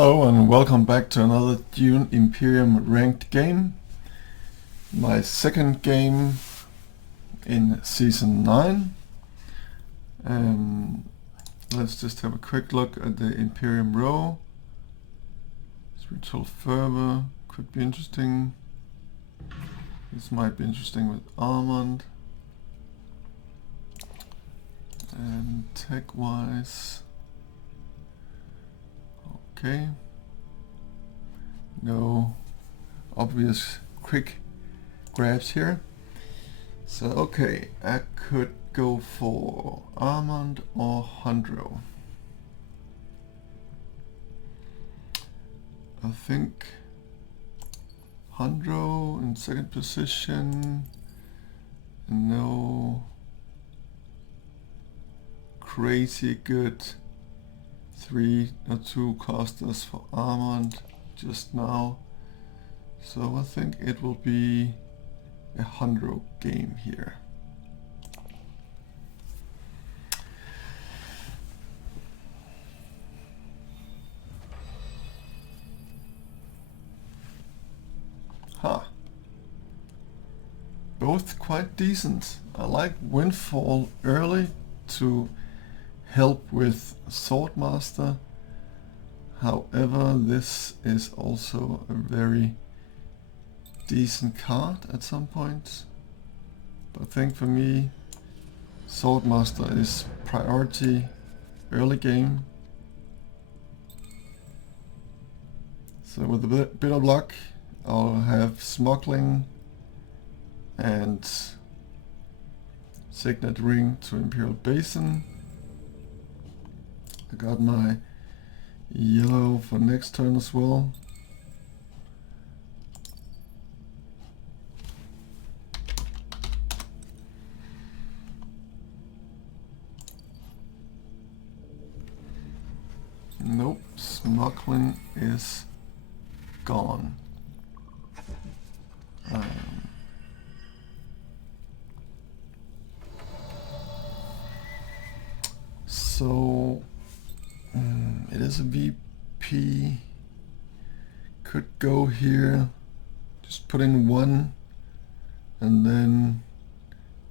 Hello and welcome back to another DUNE Imperium ranked game. My second game in Season 9. Let's just have a quick look at the Imperium row. Spiritual Fervor could be interesting. This might be interesting with Almond. And tech-wise... Okay, no obvious quick grabs here. So okay, I could go for Almond or Hundro. I think Hundro in second position. No crazy good 3 or 2 casters for Almond just now, so I think it will be a Hundro game here. Both quite decent. I like Windfall early to help with Swordmaster. However, this is also a very decent card at some point. But I think for me, Swordmaster is priority early game. So with a bit of luck, I'll have Smuggling and Signet Ring to Imperial Basin. I got my yellow for next turn as well. Nope, Smuggling is gone. So it is a VP. Could go here, just put in 1 and then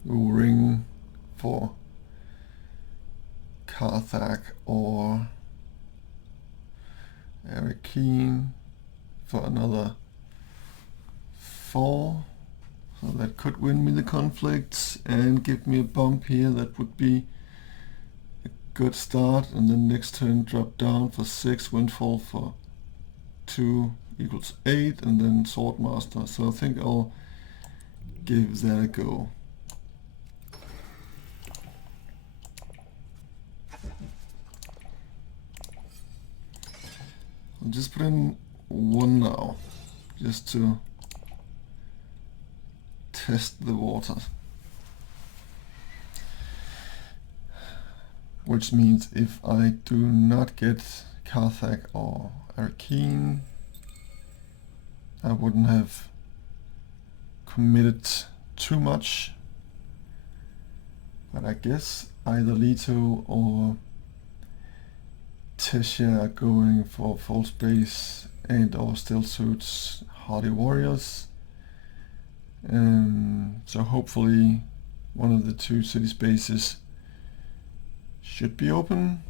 we'll ring for Carthag or Arakeen for another 4. So that could win me the conflicts and give me a bump here. That would be good start, and then next turn drop down for 6, Windfall for 2 equals 8, and then Swordmaster. So I think I'll give that a go. I'll just put in 1 now, just to test the waters. Which means if I do not get Carthag or Arakeen, I wouldn't have committed too much. But I guess either Leto or Tessia are going for false base and or still suits Hardy Warriors. So hopefully one of the 2 city spaces should be open,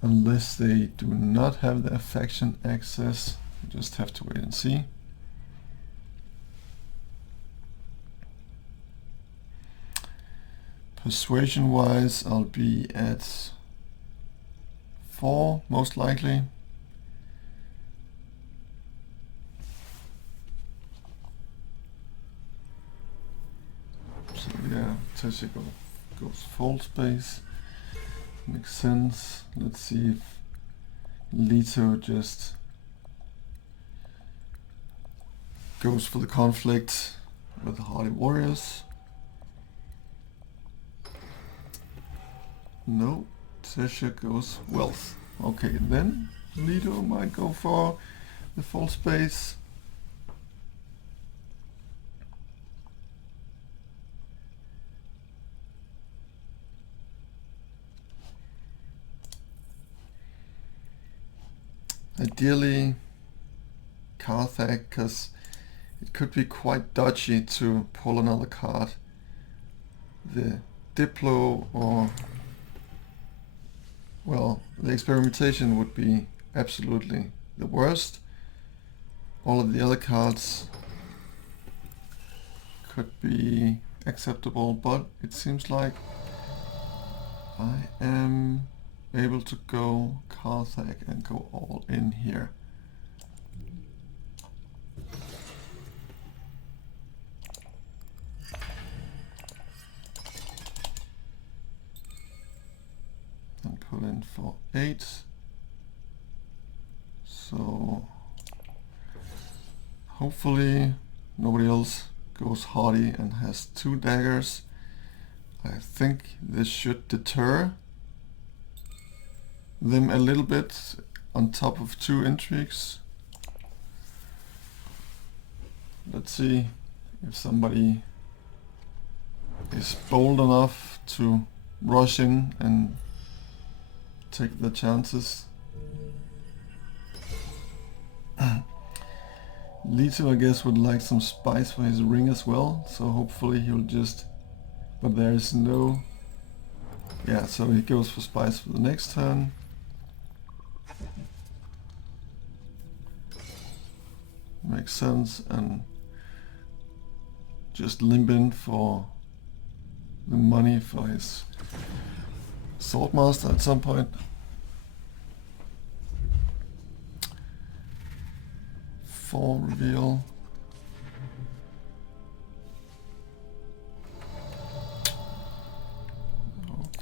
unless they do not have their faction access. We'll just have to wait and see. Persuasion wise, I'll be at 4 most likely. So yeah, Tessia goes full space. Makes sense. Let's see if Leto just goes for the conflict with the Hardy Warriors. No, Tessia goes wealth. Okay, then Leto might go for the full space. Ideally Carthag, because it could be quite dodgy to pull another card. The Diplo or, well, the experimentation would be absolutely the worst. All of the other cards could be acceptable, but it seems like I am able to go Carthag and go all in here. And put in for 8. So hopefully nobody else goes hardy and has 2 daggers. I think this should deter them a little bit on top of 2 intrigues. Let's see if somebody is bold enough to rush in and take the chances. Lito, I guess, would like some spice for his ring as well, so hopefully he'll just... But there is no... Yeah, so he goes for spice for the next turn. Makes sense, and just limp in for the money for his Swordmaster at some point. Full reveal.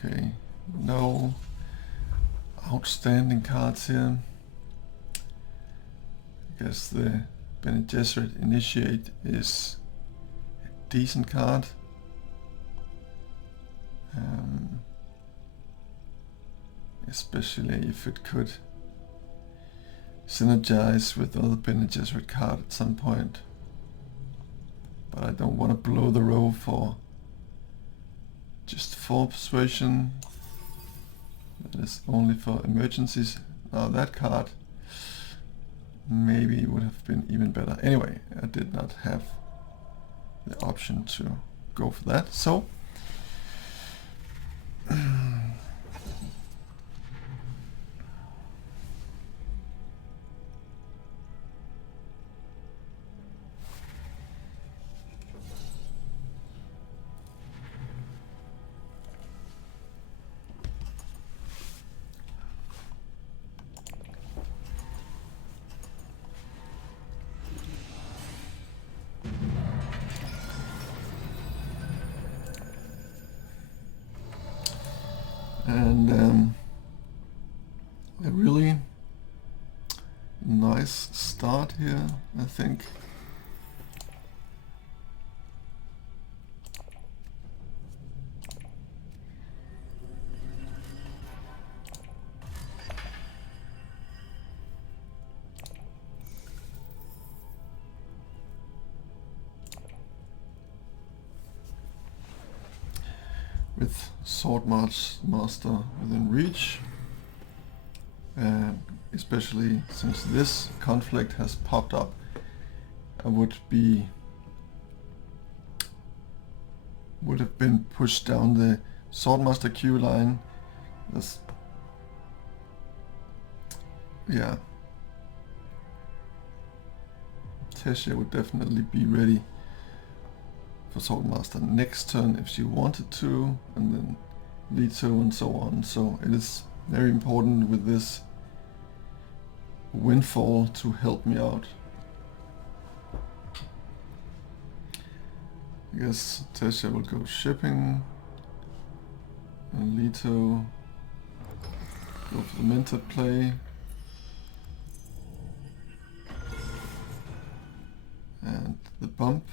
Okay, no outstanding cards here. I guess the Bene Gesserit Initiate is a decent card. Especially if it could synergize with other Bene Gesserit card at some point. But I don't want to blow the row for just 4 persuasion. That is only for emergencies. Now that card maybe would have been even better. Anyway, I did not have the option to go for that, so and a really nice start here, I think. With Swordmaster within reach, and especially since this conflict has popped up, I would have been pushed down the Swordmaster queue line. That's, yeah, Tessia would definitely be ready for Swordmaster next turn if she wanted to, and then Lito and so on. So it is very important with this windfall to help me out. I guess Tessia will go shipping, and Lito go for the minted play. And the bump.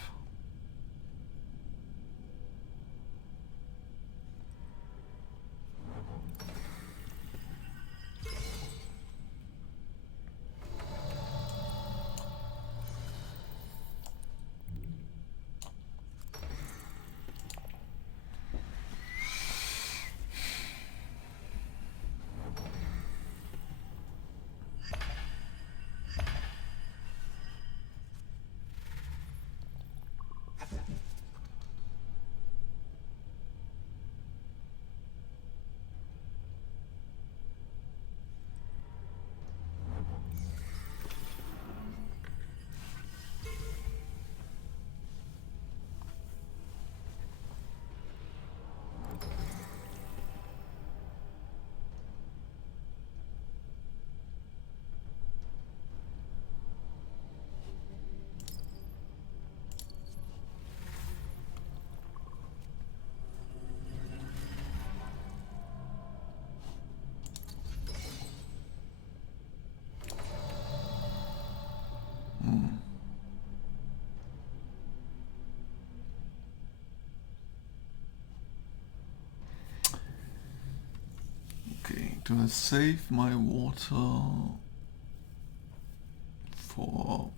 Do I save my water for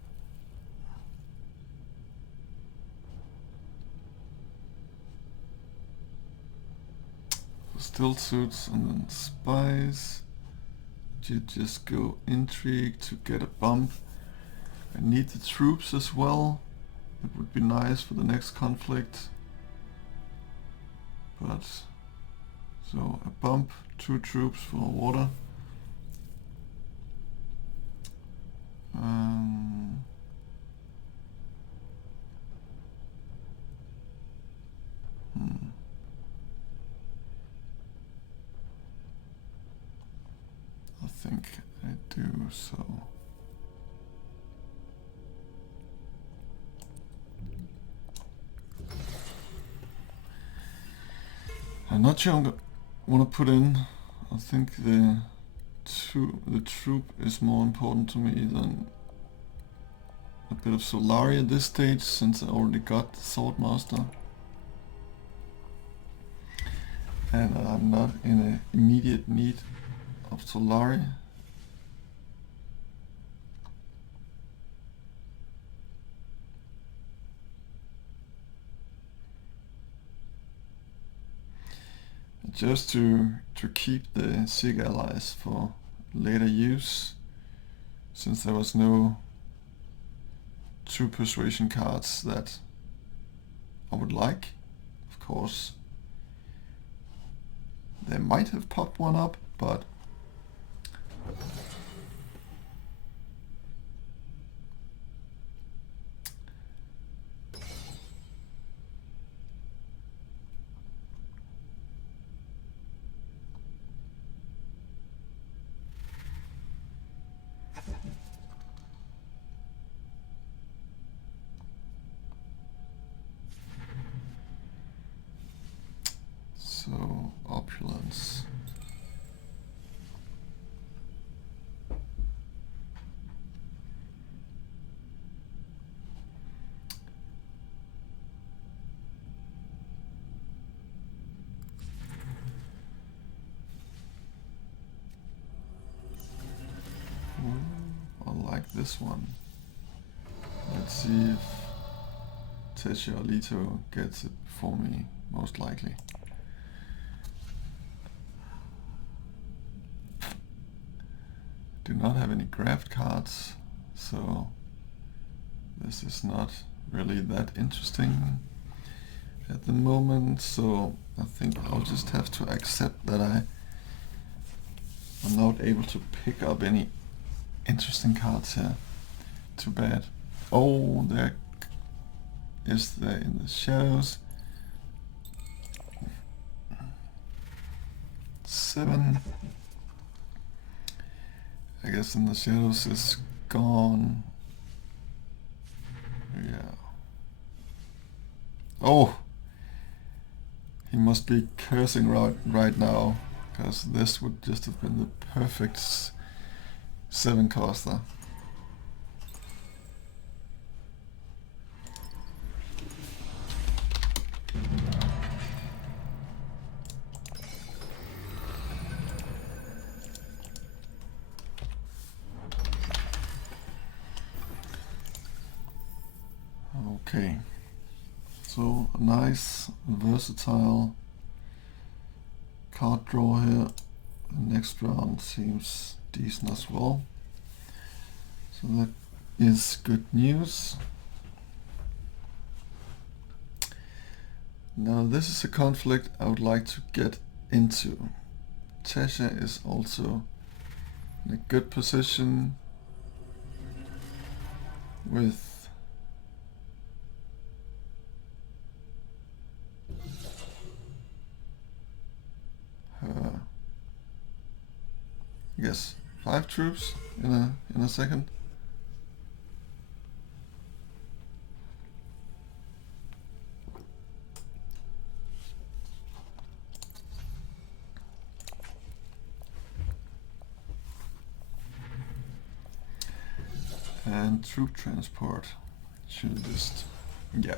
still suits and then spies? You just go intrigue to get a bump. I need the troops as well. It would be nice for the next conflict. But so a bump, 2 troops for water. I think I do so. I'm not sure I want to put in. I think the troop is more important to me than a bit of Solari at this stage, since I already got the Swordmaster. And I'm not in an immediate need of Solari. Just to keep the Sig allies for later use, since there was no 2 persuasion cards that I would like. Of course, they might have popped one up, but so opulence. I like this one. Let's see if Tesha or Lito gets it before me, most likely. Do not have any graft cards, so this is not really that interesting at the moment, so I think I'll just have to accept that I'm not able to pick up any interesting cards here. Too bad. Oh, there is there in the shadows. 7. I guess in the shadows is gone. Yeah. Oh! He must be cursing right now, because this would just have been the perfect 7 coster. Okay, so a nice versatile card draw here. The next round seems decent as well, so that is good news. Now this is a conflict I would like to get into. Tesha is also in a good position with her, I guess, 5 troops in a second. And troop transport should just, yeah.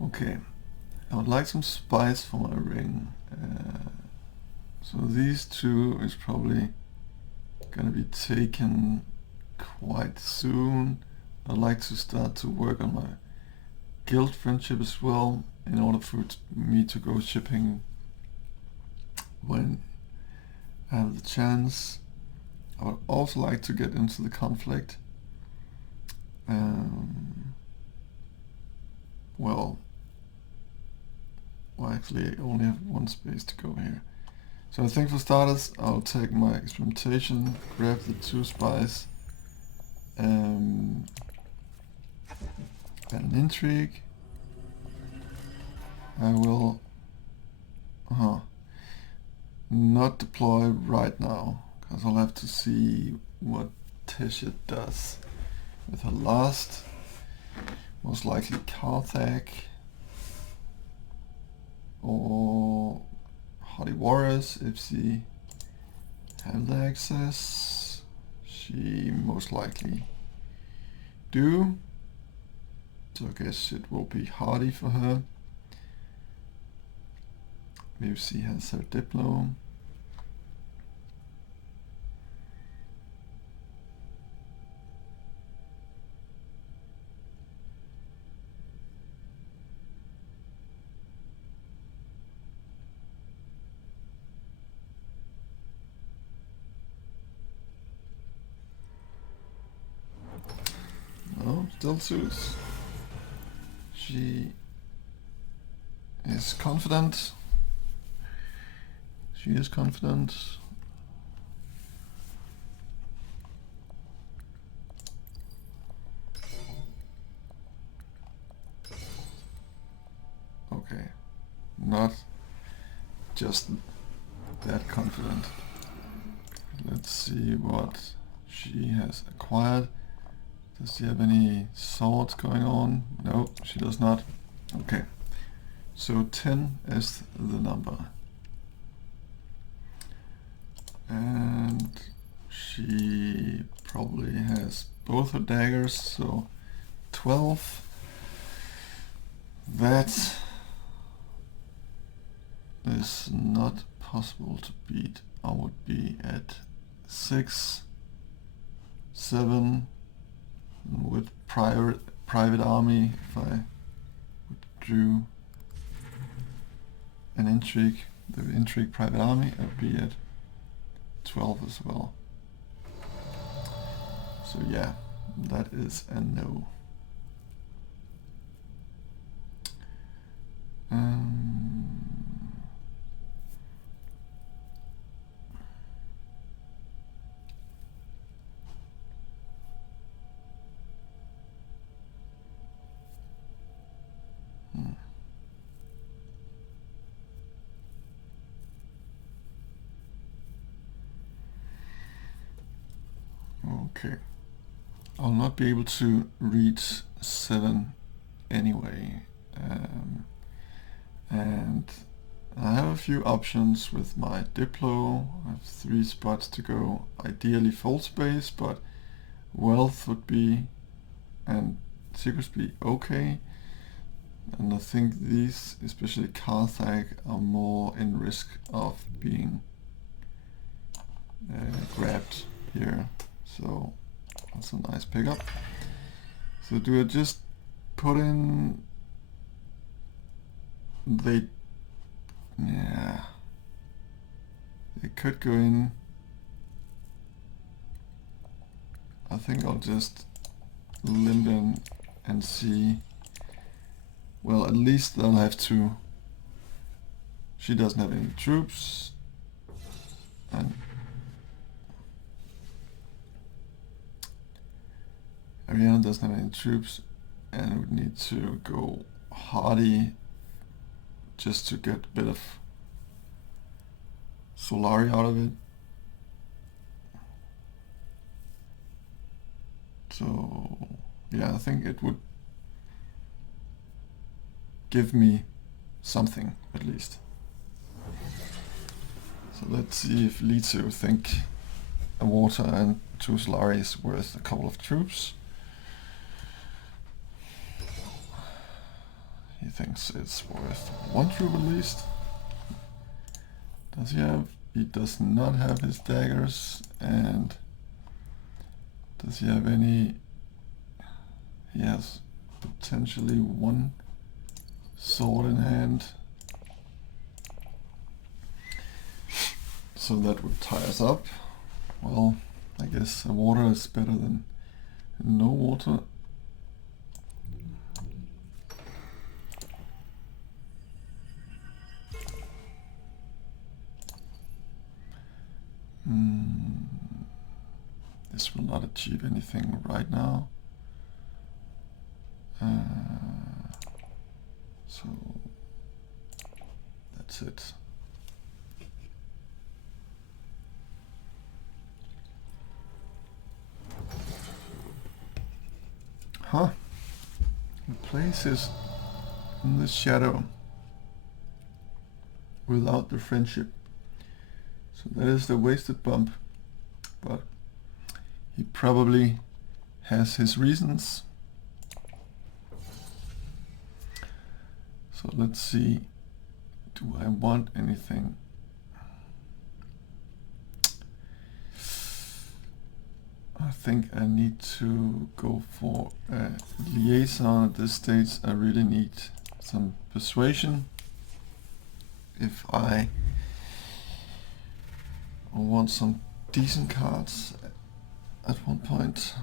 Okay, I would like some spice for my ring. So these two is probably gonna be taken quite soon. I'd like to start to work on my guild friendship as well in order for me to go shipping when I have the chance. I would also like to get into the conflict. Well, actually I only have one space to go here. So I think for starters I'll take my experimentation, grab the 2 spies, and an intrigue. I will not deploy right now, because I'll have to see what Tisha does with her last, most likely Carthag or Hardy Warriors if she has the access. She most likely do, so I guess it will be Hardy for her. Maybe she has her Diplo. No, still Zeus. She is confident. She is confident. Okay, not just that confident. Let's see what she has acquired. Does she have any swords going on? No, she does not. Okay, so 10 is the number. And she probably has both her daggers, so 12. That is not possible to beat. I would be at 6, 7 with private army. If I withdrew an intrigue, the intrigue private army, I'd be at 12 as well. So yeah, that is a no. Okay, I'll not be able to reach 7 anyway, and I have a few options with my Diplo. I have 3 spots to go, ideally full space, but wealth would be and secrets be okay, and I think these, especially Carthag, are more in risk of being grabbed here. So that's a nice pickup. So do I just put in they could go in. I think I'll just limp in and see. Well, at least they'll have to. She doesn't have any troops, and Ariana doesn't have any troops, and would need to go Hardy just to get a bit of Solari out of it. So yeah, I think it would give me something at least. So let's see if Liasson think a water and 2 Solari is worth a couple of troops. He thinks it's worth 1 troop at least. Does he have? He does not have his daggers. And does he have any? He has potentially 1 sword in hand. So that would tie us up. Well, I guess a water is better than no water. This will not achieve anything right now. So that's it. Huh? The place is in the shadow without the friendship. So that is the wasted bump. But he probably has his reasons. So let's see. Do I want anything? I think I need to go for a liaison at this stage. I really need some persuasion if I want some decent cards at one point.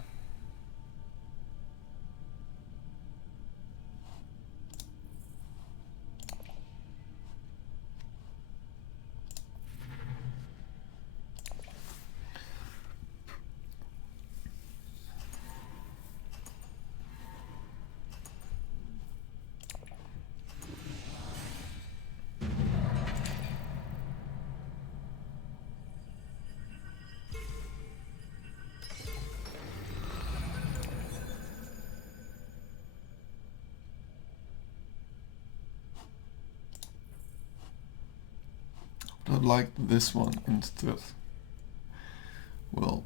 I'd like this one instead. Well,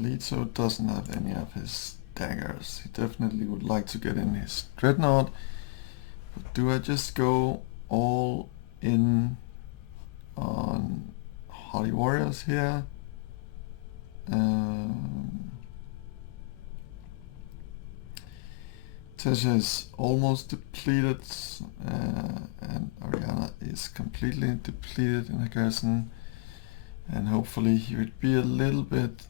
Liasson doesn't have any of his daggers. He definitely would like to get in his dreadnought. But do I just go all in on Hardy Warriors here? Tesha is almost depleted, and Ariana is completely depleted in her garrison. And hopefully he would be a little bit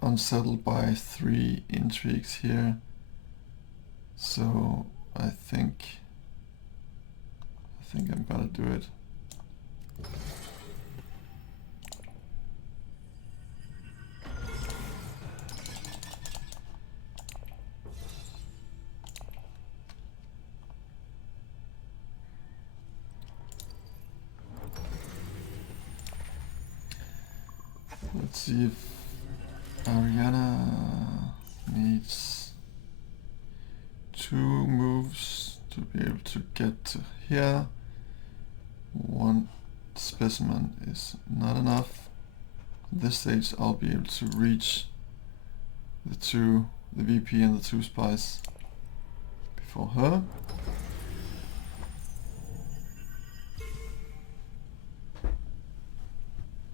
unsettled by 3 intrigues here. So I think I'm gonna do it. Let's see if Ariana needs 2 moves to be able to get to here. 1 specimen is not enough. At this stage I'll be able to reach the VP and the 2 spies before her.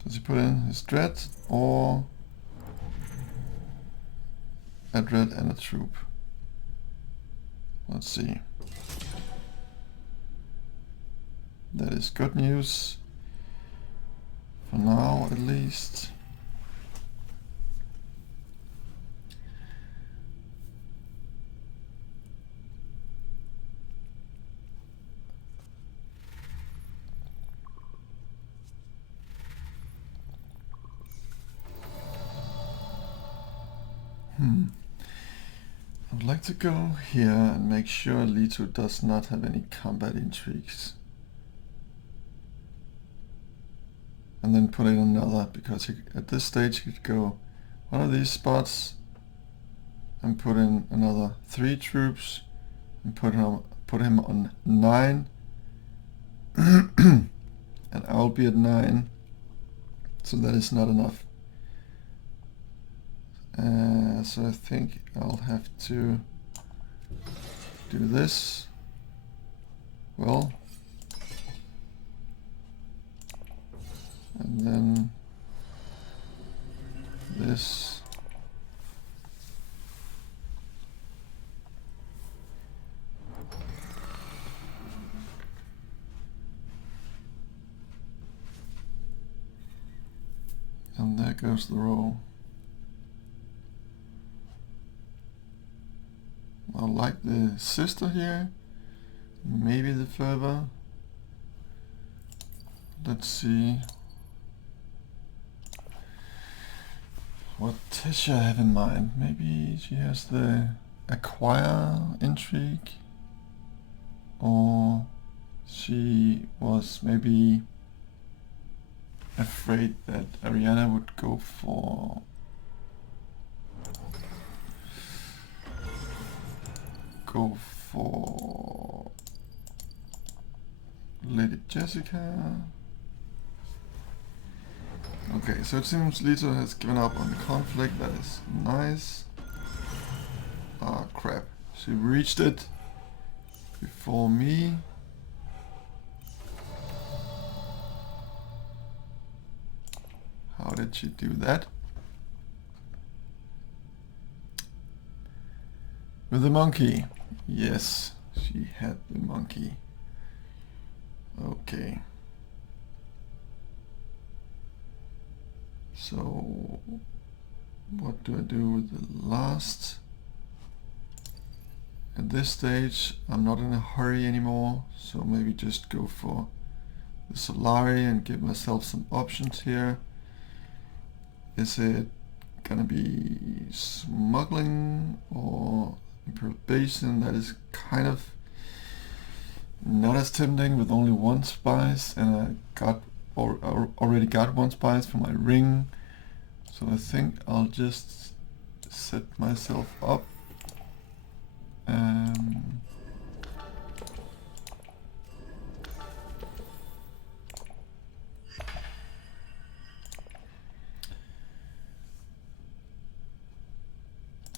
Does he put in his dread or a dread and a troop? Let's see. That is good news. For now at least. would like to go here and make sure Leto does not have any combat intrigues. And then put in another, because he, at this stage he could go one of these spots and put in another 3 troops and put him on 9 and I'll be at 9, so that is not enough. So I think I'll have to do this. Well, and then this. And there goes the roll. I like the sister here, maybe the fervor. Let's see what Tisha have in mind. Maybe she has the acquire intrigue, or she was maybe afraid that Ariana would go for Lady Jessica. Okay, so it seems Leto has given up on the conflict. That is nice. Ah, crap. She reached it before me. How did she do that? With the monkey. Yes, she had the monkey. Okay. So, what do I do with the last? At this stage, I'm not in a hurry anymore, so maybe just go for the Solari and give myself some options here. Is it gonna be smuggling or persuasion? That is kind of not as tempting with only 1 spice, and I already got 1 spice for my ring, so I think I'll just set myself up.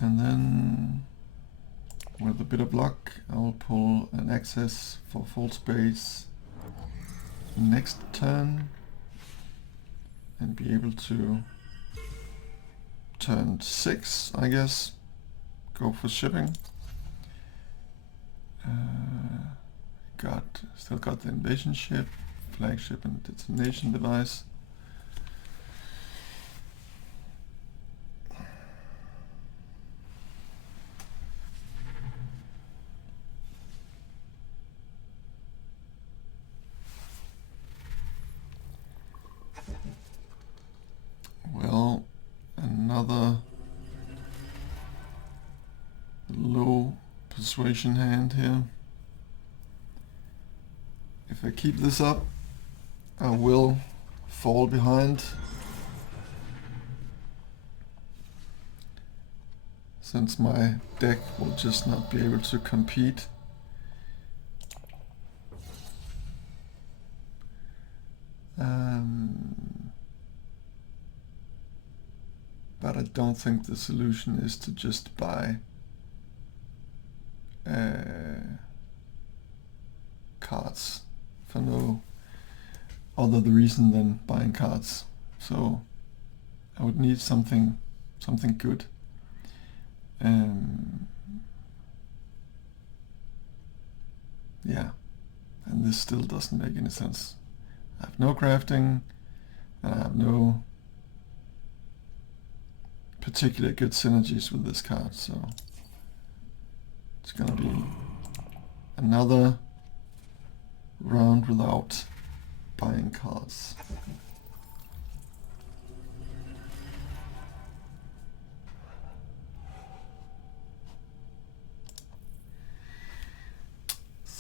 And then with a bit of luck I will pull an access for full space next turn and be able to turn 6, I guess, go for shipping. Still got the invasion ship, flagship and detonation device. Well, another low persuasion hand here. If I keep this up, I will fall behind, since my deck will just not be able to compete. But I don't think the solution is to just buy cards for no other reason than buying cards. So I would need something good. Yeah, and this still doesn't make any sense. I have no crafting, and I have no particularly good synergies with this card, so it's gonna be another round without buying cards.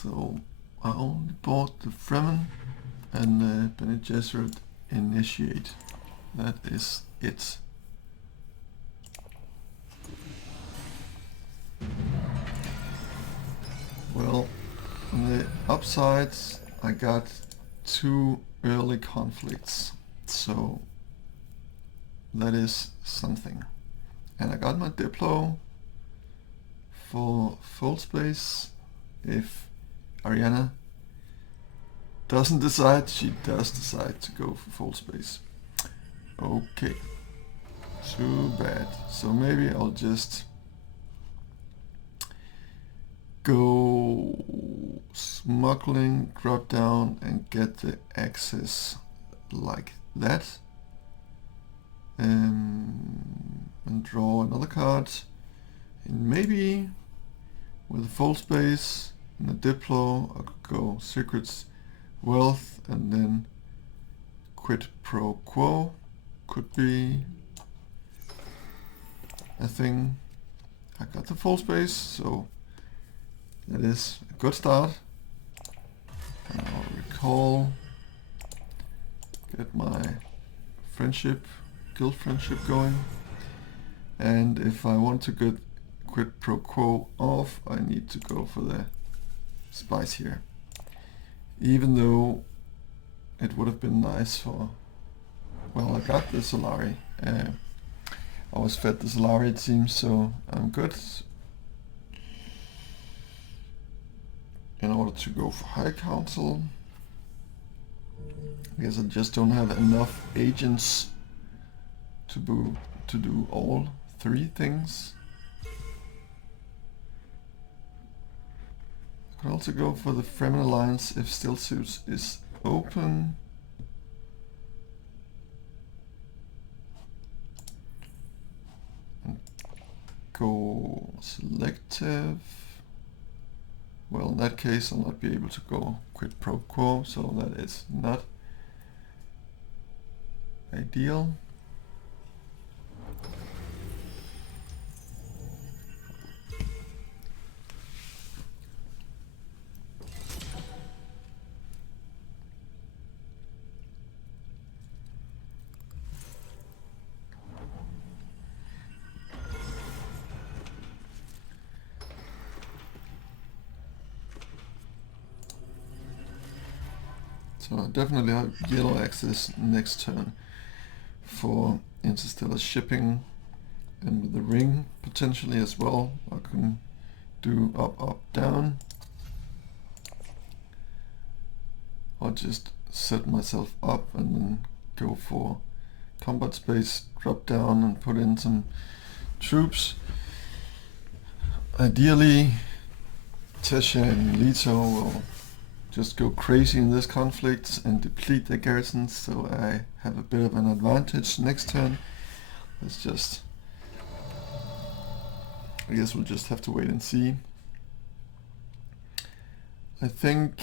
So I only bought the Fremen and Bene Gesserit initiate. That is it. Well, on the upsides, I got 2 early conflicts, so that is something. And I got my Diplo for full space. If Ariana doesn't decide, she does decide to go for full space. Okay, too bad. So maybe I'll just go smuggling, drop down and get the access like that. And draw another card. And maybe with a full space and a Diplo, I could go Secrets, Wealth, and then Quid Pro Quo. Could be a thing. I got the full space, so that is a good start. And I'll recall, get my friendship, guild friendship going. And if I want to get Quid Pro Quo off, I need to go for the spice here. Even though it would have been nice for, well, I got the Solari. I was fed the Solari, it seems, so I'm good. In order to go for High Council, I guess I just don't have enough agents to do all 3 things. I could also go for the Fremen Alliance if Still Suits is open. And go selective. Well, in that case I'll not be able to go Quid Pro Quo, so that is not ideal. So I definitely have yellow access next turn for interstellar shipping, and with the ring potentially as well I can do up, up, down, or just set myself up and then go for combat space, drop down and put in some troops. Ideally Tesha and Leto will just go crazy in this conflict and deplete their garrisons, so I have a bit of an advantage next turn. Let's just, I guess we'll just have to wait and see. I think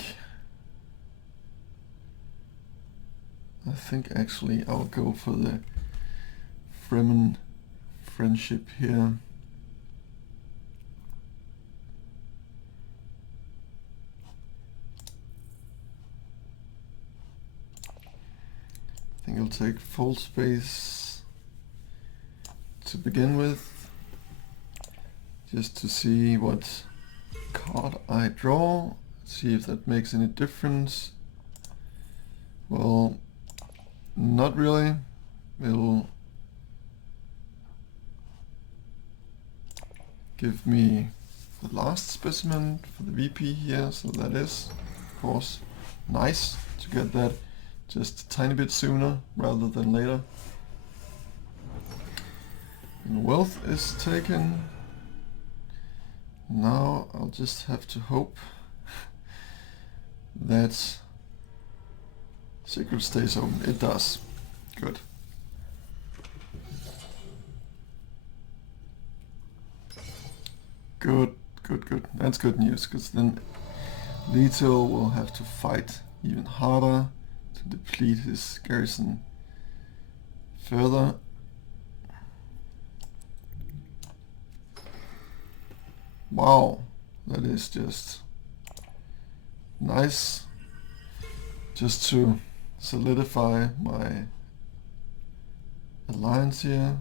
actually I'll go for the Fremen friendship here. I think I'll take full space to begin with, just to see what card I draw, see if that makes any difference. Well, not really. It'll give me the last specimen for the VP here, so that is, of course, nice to get that just a tiny bit sooner rather than later. And wealth is taken. Now I'll just have to hope that secret stays open. It does. Good. Good, good, good. That's good news, because then Leto will have to fight even harder to deplete his garrison further. Wow, that is just nice just to solidify my alliance here.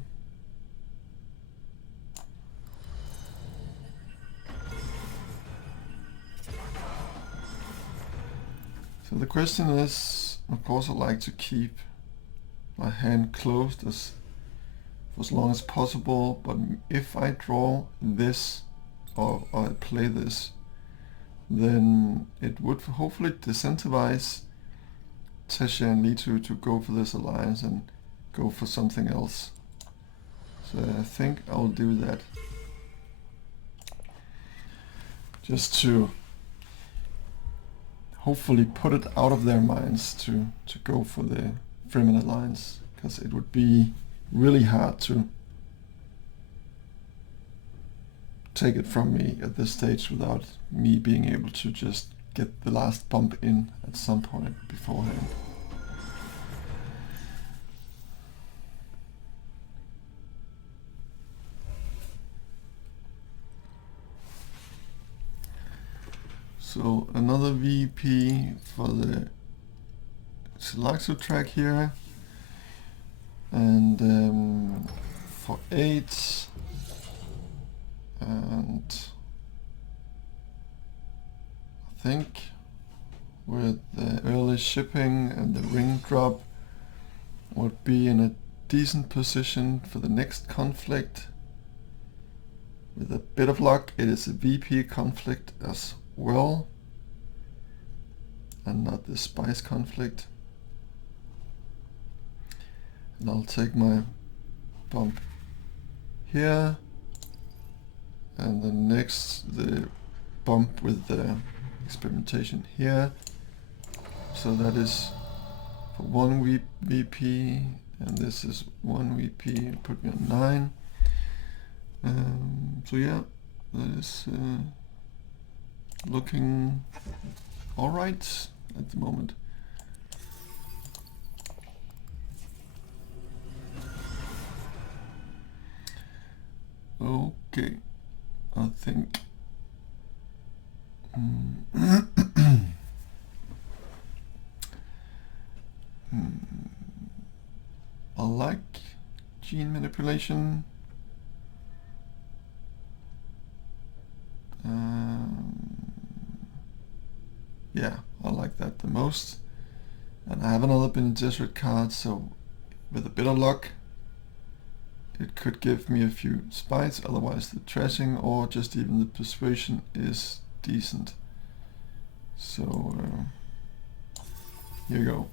So the question is, of course, I like to keep my hand closed for as long as possible, but if I draw this or I play this, then it would hopefully disincentivize Tessia and Li to go for this alliance and go for something else. So I think I'll do that. Just to hopefully put it out of their minds to go for the Fremen alliance, because it would be really hard to take it from me at this stage without me being able to just get the last bump in at some point beforehand. So another VP for the Tleilau track here, and for 8, and I think with the early shipping and the ring drop would be in a decent position for the next conflict. With a bit of luck, it is a VP conflict as well, and not the spice conflict. And I'll take my bump here, and then next the bump with the experimentation here. So that is for 1 VP, and this is 1 VP, put me on 9. So yeah, that is looking alright at the moment. Okay, I think I like gene manipulation. Yeah, I like that the most. And I have another Bene Gesserit card, so with a bit of luck it could give me a few spites, otherwise the trashing or just even the persuasion is decent. So here you go.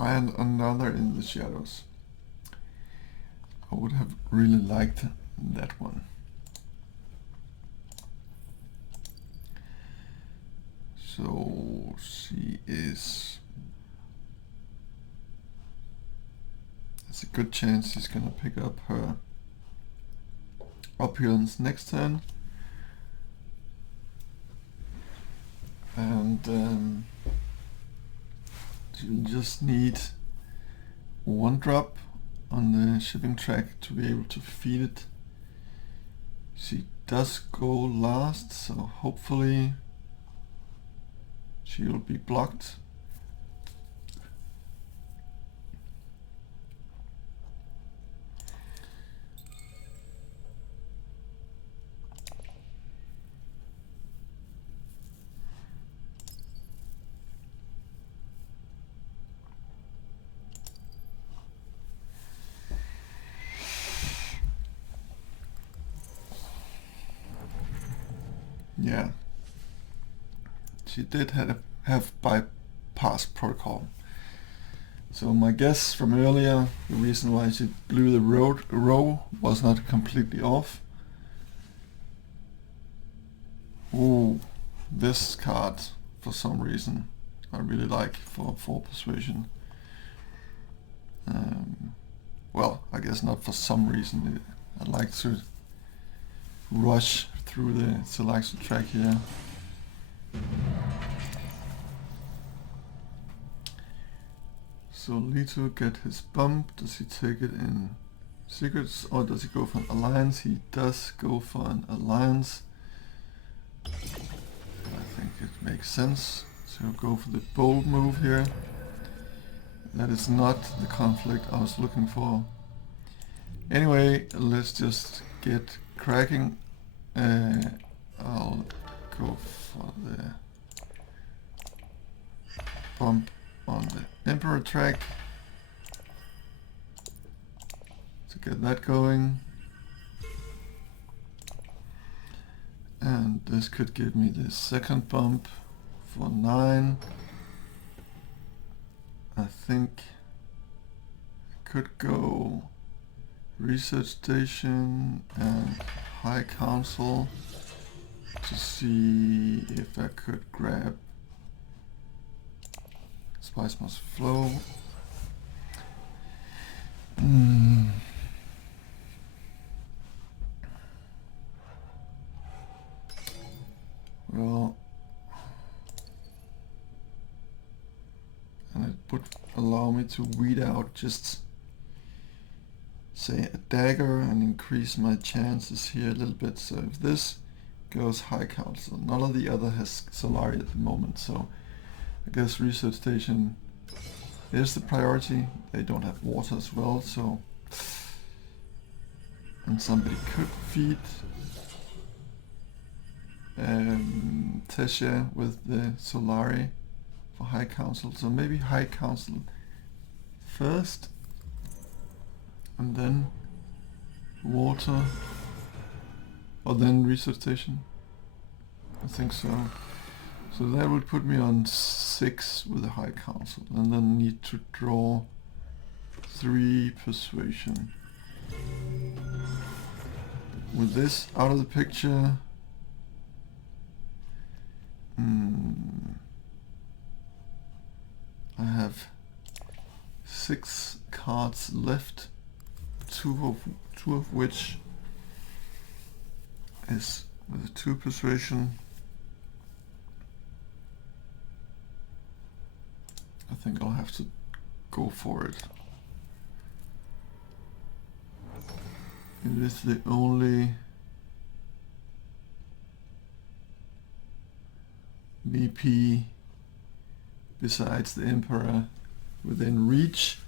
And another in the shadows. I would have really liked that one. So she is... There's a good chance she's gonna pick up her opulence next turn. And she'll just need 1 drop on the shipping track to be able to feed it. She does go last, so hopefully she will be blocked. Yeah, she did have bypass protocol. So my guess from earlier, the reason why she blew the row was not completely off. Ooh, this card for some reason I really like for persuasion. Well, I guess not for some reason. I like to rush through the selection track here. So Lito get his bump. Does he take it in secrets or does he go for an alliance? He does go for an alliance. I think it makes sense to go for the bold move here. That is not the conflict I was looking for. Anyway, let's just get cracking. I'll go for the bump on the Emperor track to get that going. And this could give me the second bump for 9. I think I could go research station and High Council to see if I could grab Spice Must Flow. Well, and it would allow me to weed out just say a dagger and increase my chances here a little bit. So if this goes High Council, none of the other has Solari at the moment, so I guess research station is the priority. They don't have water as well, so and somebody could feed Tessia with the Solari for High Council, so maybe High Council first and then water, or then research station. I think so. So that would put me on 6 with the High Council, and then need to draw 3 persuasion. With this out of the picture, I have 6 cards left, two of which is with a 2 persuasion. I think I'll have to go for it. It is the only VP besides the Emperor within reach.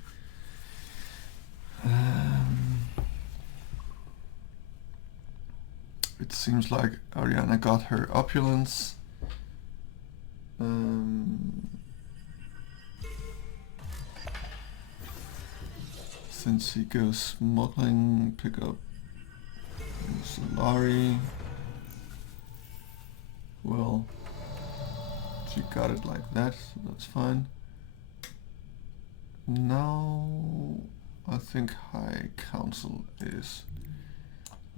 It seems like Ariana got her opulence. Since he goes smuggling, pick up Solari. Well, she got it like that, so that's fine. Now I think High Council is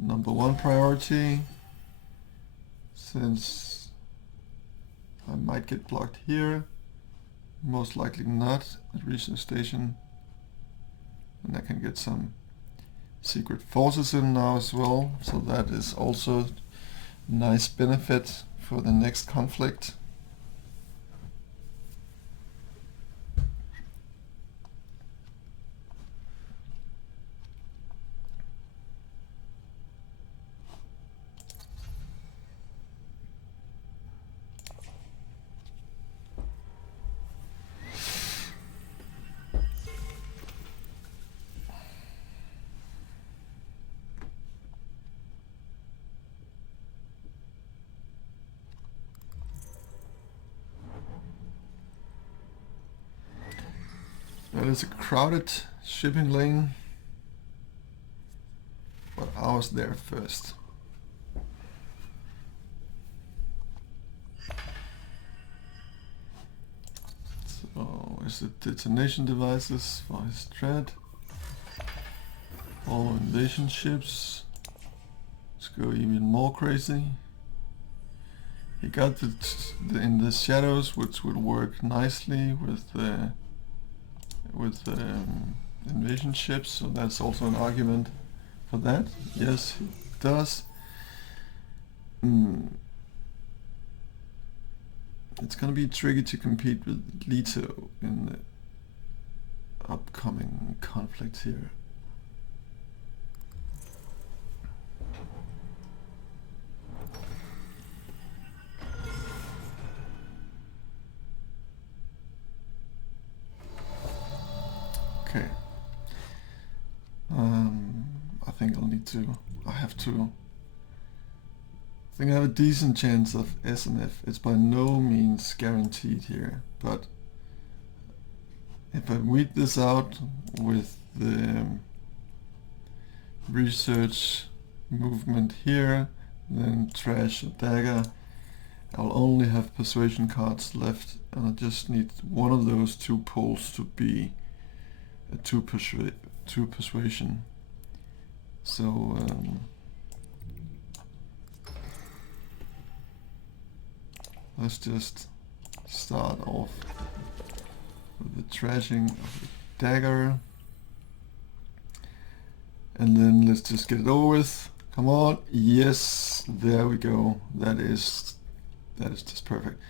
#1 priority, since I might get blocked here, most likely not at research station, and I can get some secret forces in now as well, so that is also a nice benefit for the next conflict. That is a crowded shipping lane, but I was there first. So is it detonation devices for his threat? All invasion ships. Let's go even more crazy. He got the in the shadows, which would work nicely with the invasion ships, so that's also an argument for that. Yes, it does. It's gonna be tricky to compete with Lito in the upcoming conflicts here. Okay. I think I have a decent chance of SNF. It's by no means guaranteed here, but if I weed this out with the research movement here, then trash a dagger, I'll only have persuasion cards left, and I just need one of those two poles to be a two persuasion. So let's just start off with the trashing of the dagger, and then let's just get it over with. Come on, yes, there we go. That is just perfect.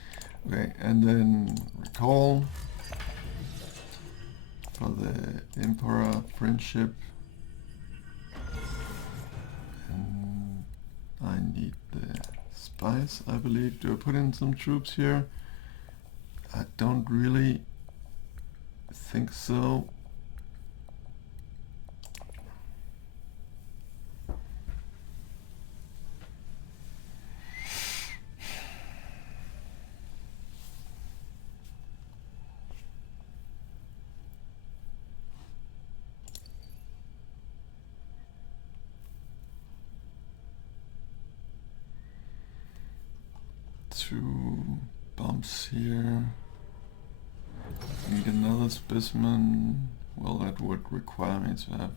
Okay, and then recall for the Emperor friendship, and I need the spice, I believe. Do I put in some troops here? I don't really think so. Two bumps here. Need another specimen. Well, that would require me to have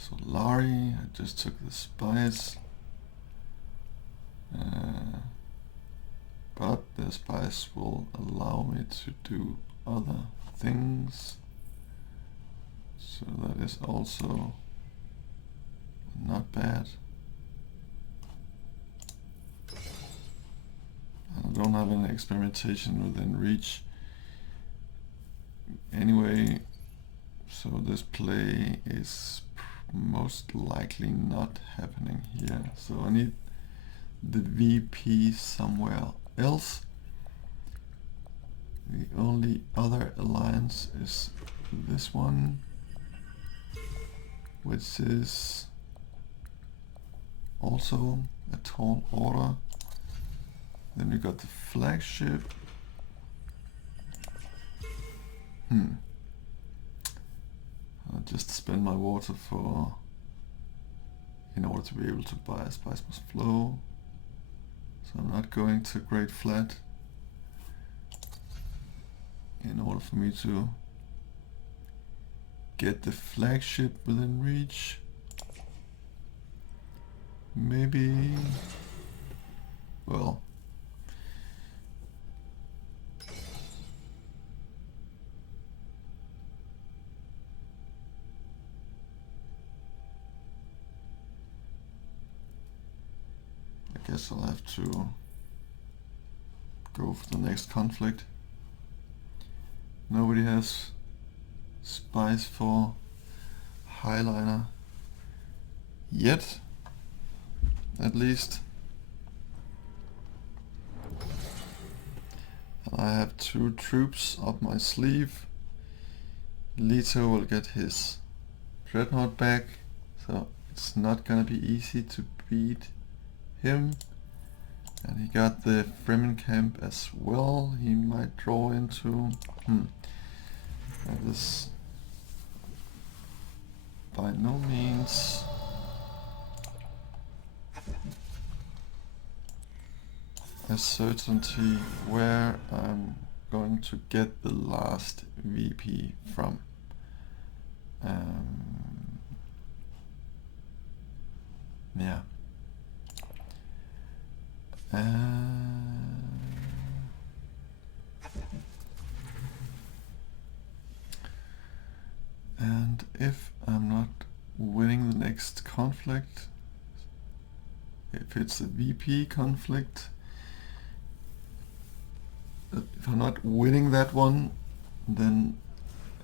Solari. I just took the spice. But the spice will allow me to do other things. So that is also not bad. I don't have any experimentation within reach anyway, so this play is most likely not happening here. So I need the VP somewhere else. The only other alliance is this one, which is also a tall order. Then we got the flagship. I'll just spend my water in order to be able to buy a spice must flow. So I'm not going to Great Flat in order for me to get the flagship within reach. Maybe, well, I guess I'll have to go for the next conflict. Nobody has spice for highliner yet, at least. And I have two troops up my sleeve. Leto will get his dreadnought back, so it's not gonna be easy to beat him. And he got the Fremen camp as well. He might draw into that is by no means a certainty where I'm going to get the last VP from. Yeah. And if I'm not winning the next conflict, if it's a VP conflict, if I'm not winning that one, then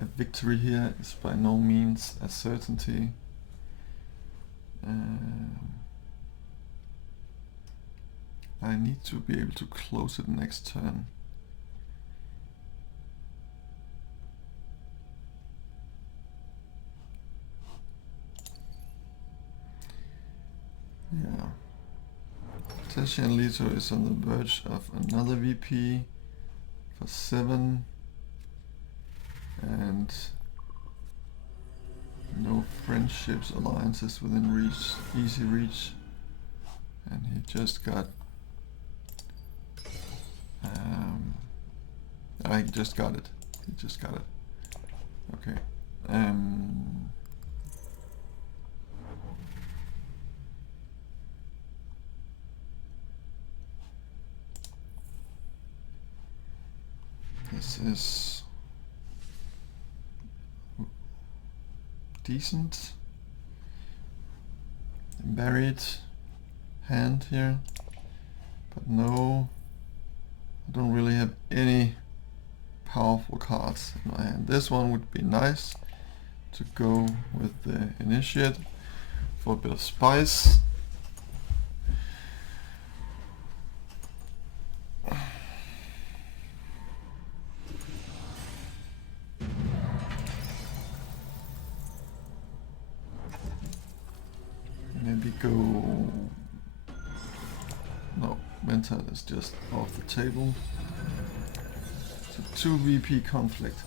a victory here is by no means a certainty. I need to be able to close it next turn. Yeah. Tessia and Lito is on the verge of another VP for 7. And no friendships, alliances within reach, easy reach. And he just got I just got it. He just got it. Okay. This is decent. Buried hand here, but no, I don't really have any powerful cards in my hand. This one would be nice to go with the initiate for a bit of spice. Maybe go... no, mental is just off the table. So 2 VP conflict.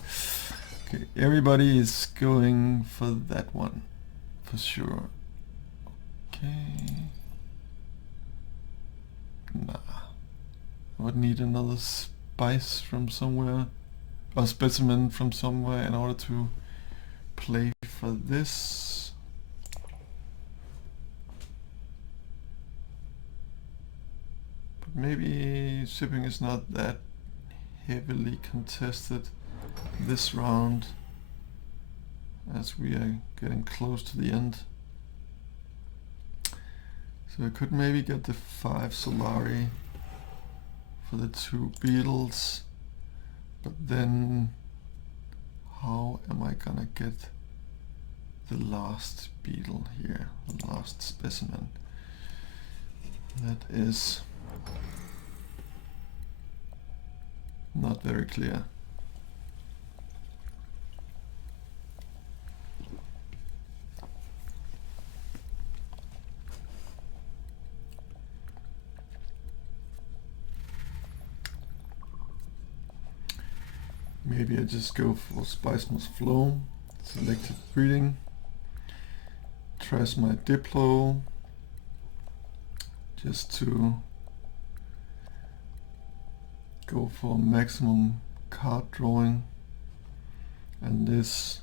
Okay, everybody is going for that one, for sure. Okay. Nah. I would need another spice from somewhere, or specimen from somewhere in order to play for this. Maybe shipping is not that heavily contested this round, as we are getting close to the end. So I could maybe get the 5 Solari for the 2 beetles, but then how am I gonna get the last beetle here, the last specimen? That is not very clear. Maybe I just go for Spice Must Flow, selective breeding, trash my Diplo, just to go for maximum card drawing, and this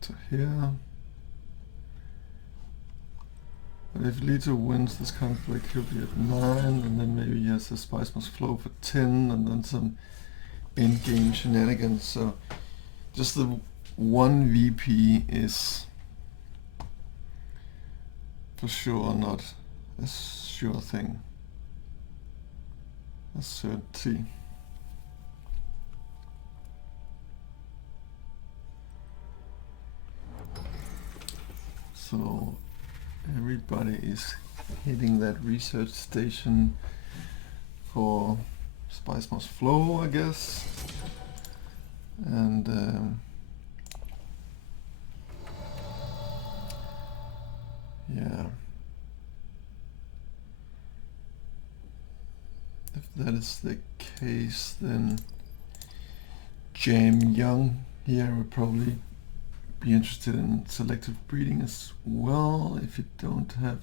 to here. But if Lito wins this conflict, he'll be at 9, and then maybe he has a Spice Must Flow for 10, and then some in-game shenanigans. So just the 1 VP is for sure not a sure thing, a certainty. So everybody is hitting that research station for Spice Must Flow, I guess, and yeah, if that is the case, then Jam Young here would probably be interested in selective breeding as well, if you don't have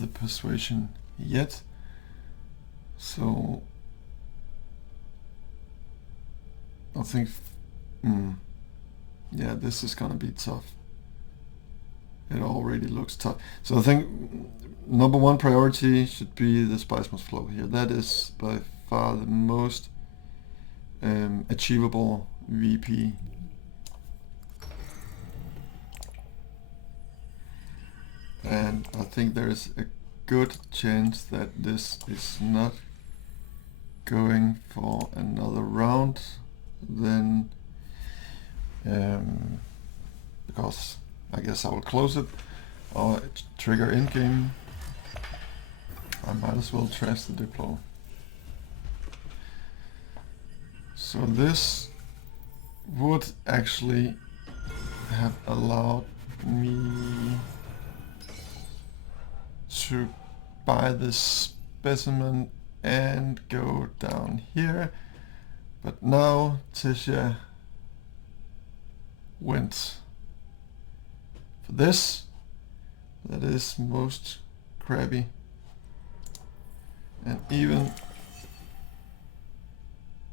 the persuasion yet. So I think yeah, this is gonna be tough. It already looks tough. So I think number 1 priority should be the Spice Must Flow here. That is by far the most achievable VP. and I think there is a good chance that this is not going for another round, then because I guess I will close it or trigger in game. I might as well trash the Diplo. So this would actually have allowed me to buy this specimen and go down here, but now Tisha went for this. That is most crabby, and even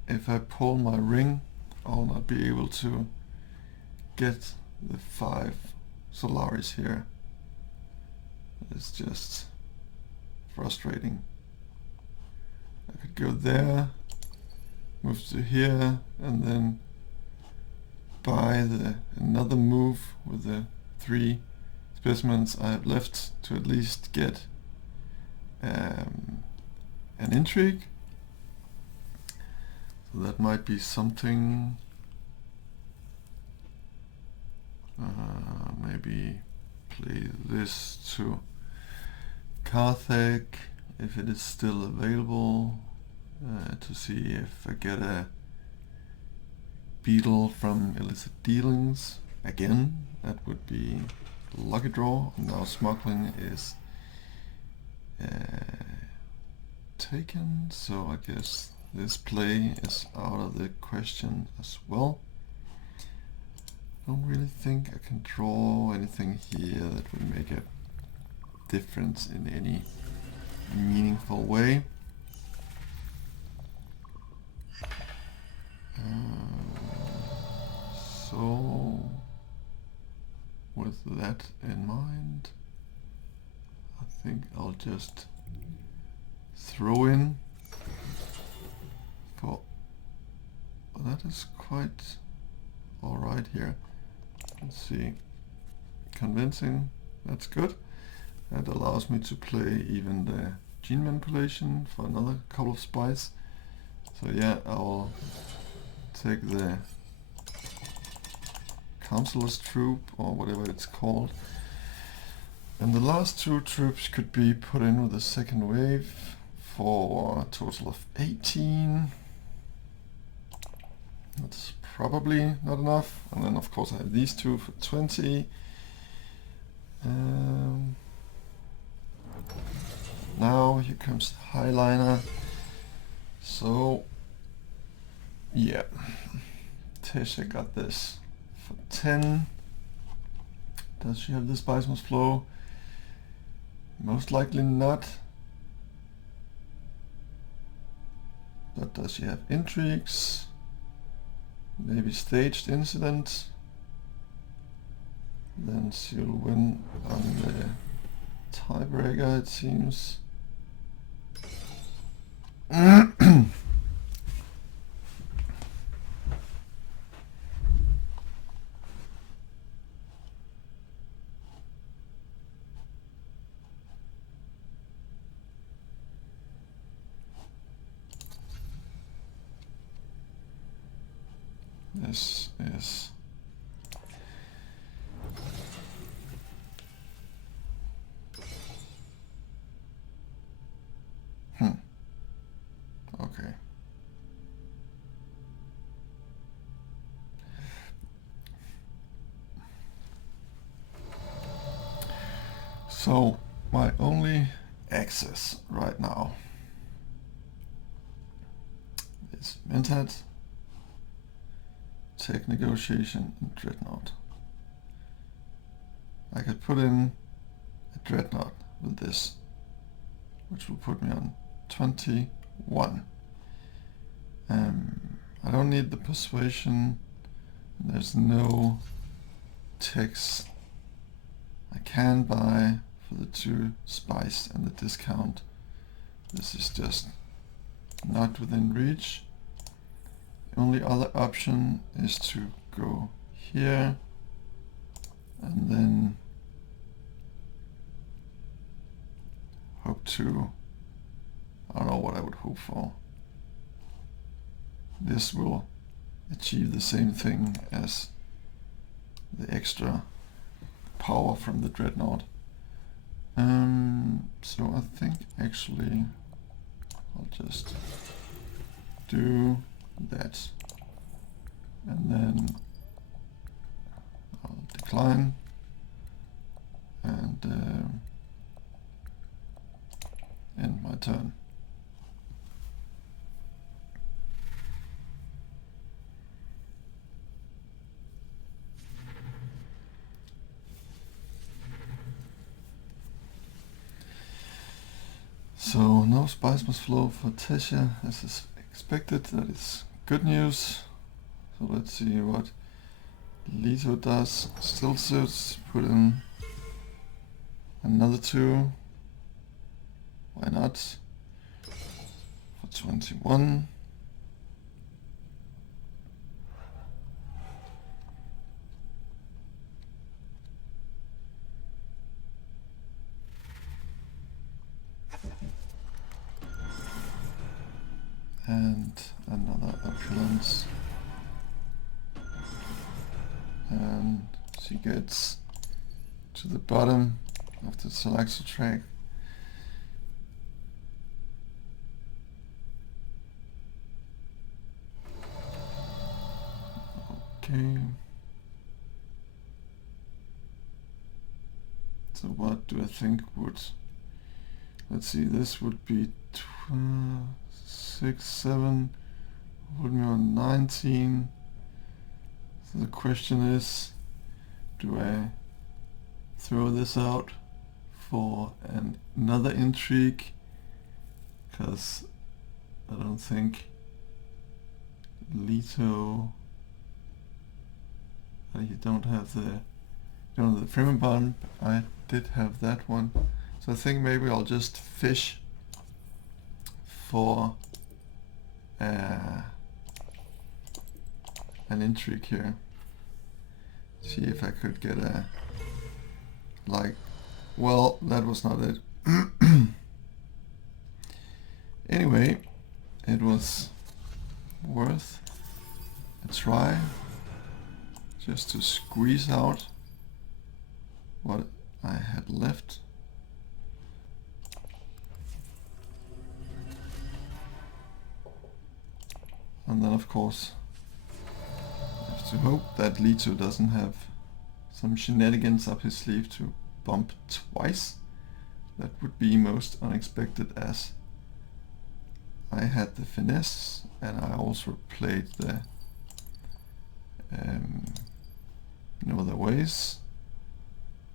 if I pull my ring, I'll not be able to get the 5 Solaris here. It's just frustrating. I could go there, move to here, and then buy another move with the 3 specimens I have left to at least get an intrigue. So that might be something. Maybe play this to Carthag if it is still available, to see if I get a beetle from illicit dealings again. That would be a lucky draw. Now smuggling is taken, so I guess this play is out of the question as well. Don't really think I can draw anything here that would make a difference in any meaningful way. So with that in mind, I think I'll just throw in for that is quite alright here. Let's see, convincing, that's good. That allows me to play even the gene manipulation for another couple of spies. So yeah, I'll take the Councilor's troop or whatever it's called. And the last 2 troops could be put in with the second wave for a total of 18. That's probably not enough. And then of course I have these 2 for 20. Now here comes the Highliner. So yeah, Tisha got this for 10. Does she have this Bismuth flow? Most likely not. But does she have intrigues? Maybe staged incident? Then she'll win on the tiebreaker, it seems. This is okay. So my only access right now is Mentat, Tech Negotiation, and Dreadnought. I could put in a Dreadnought with this, which will put me on 21. I don't need the persuasion. There's no techs I can buy for the 2 spice and the discount. This is just not within reach. The only other option is to go here and then hope to, I don't know what I would hope for. This will achieve the same thing as the extra power from the dreadnought. So I think actually I'll just do that, and then I'll decline and end my turn. So no spice must flow for Tessia as is expected. That is good news. So let's see what Lito does. Still suits, put in another 2. Why not? For 21. And another opulence. And she gets to the bottom of the selection track. Okay. So what do I think would, let's see, this would be 6, 7, put me on 19. So the question is, do I throw this out for another intrigue? Because I don't think Lito, you don't have the frame bump. I did have that one. So I think maybe I'll just fish for an intrigue here. See if I could get a, like, well, that was not it. Anyway, it was worth a try just to squeeze out what I had left. And then of course I have to hope that Lito doesn't have some shenanigans up his sleeve to bump twice. That would be most unexpected, as I had the finesse and I also played the no other ways.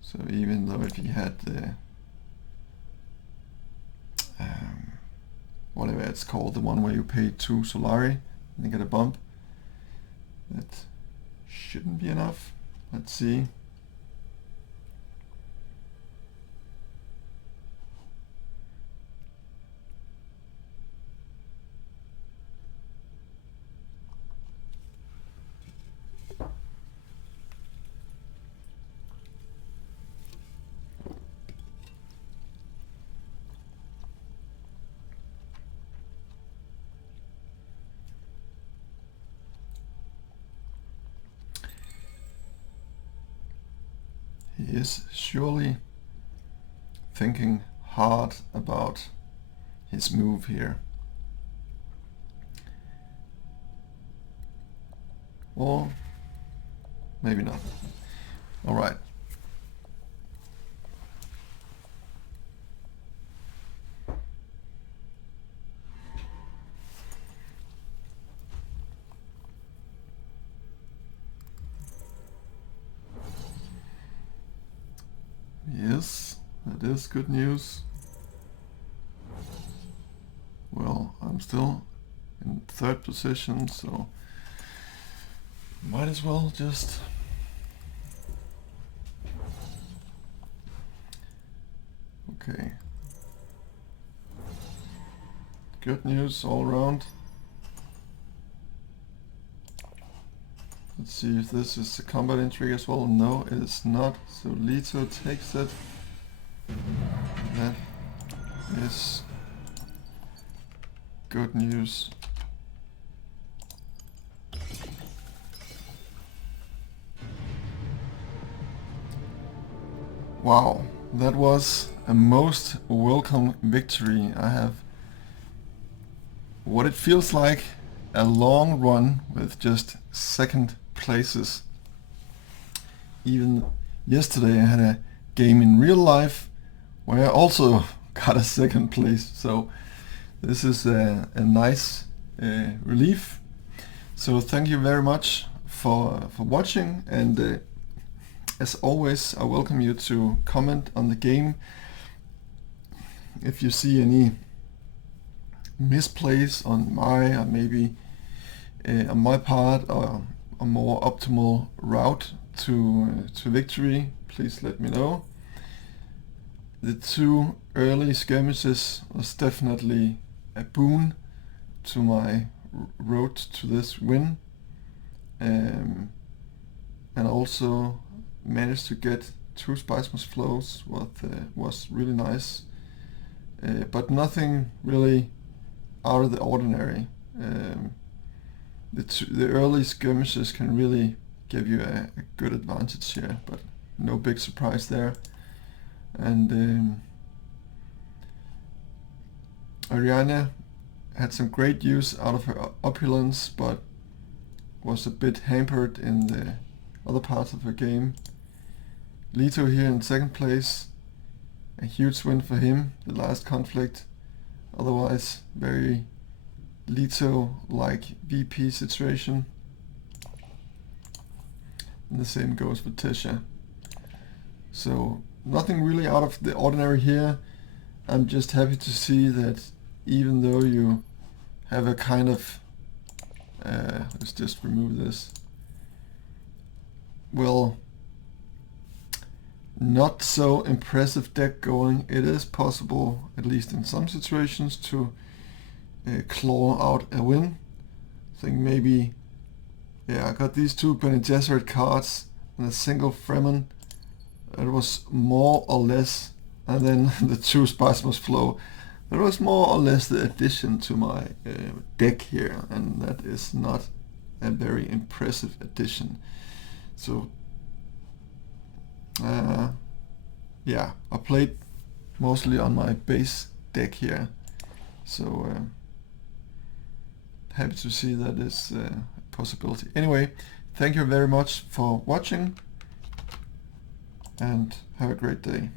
So even though if he had the whatever it's called, the one where you pay 2 Solari and get a bump, that shouldn't be enough. Let's see. He is surely thinking hard about his move here. Or maybe not. Alright. Yes, that is good news. Well, I'm still in 3rd position, so might as well just okay. Good news all around. Let's see if this is a combat intrigue as well. No, it is not. So Lito takes it. That is good news. Wow, that was a most welcome victory. I have what it feels like a long run with just second places. Even yesterday I had a game in real life where I also got a second place, so this is a nice relief. So thank you very much for watching, and as always I welcome you to comment on the game if you see any misplays on my, or maybe on my part, or a more optimal route to victory. Please let me know. The 2 early skirmishes was definitely a boon to my road to this win, and also managed to get 2 Spicemas flows, what was really nice, but nothing really out of the ordinary. The early skirmishes can really give you a good advantage here, but no big surprise there. And Ariana had some great use out of her opulence, but was a bit hampered in the other parts of her game. Leto here in second place, a huge win for him, the last conflict. Otherwise, very Leto-like VP situation. And the same goes for Tesha. So nothing really out of the ordinary here. I'm just happy to see that even though you have a kind of, let's just remove this, well, not so impressive deck going, it is possible, at least in some situations, to claw out a win. I think maybe, yeah, I got these 2 Bene Gesserit cards and a single Fremen. It was more or less, and then the 2 Spicemas flow. That was more or less the addition to my deck here, and that is not a very impressive addition. So yeah, I played mostly on my base deck here, so happy to see that is a possibility. Anyway, thank you very much for watching, and have a great day.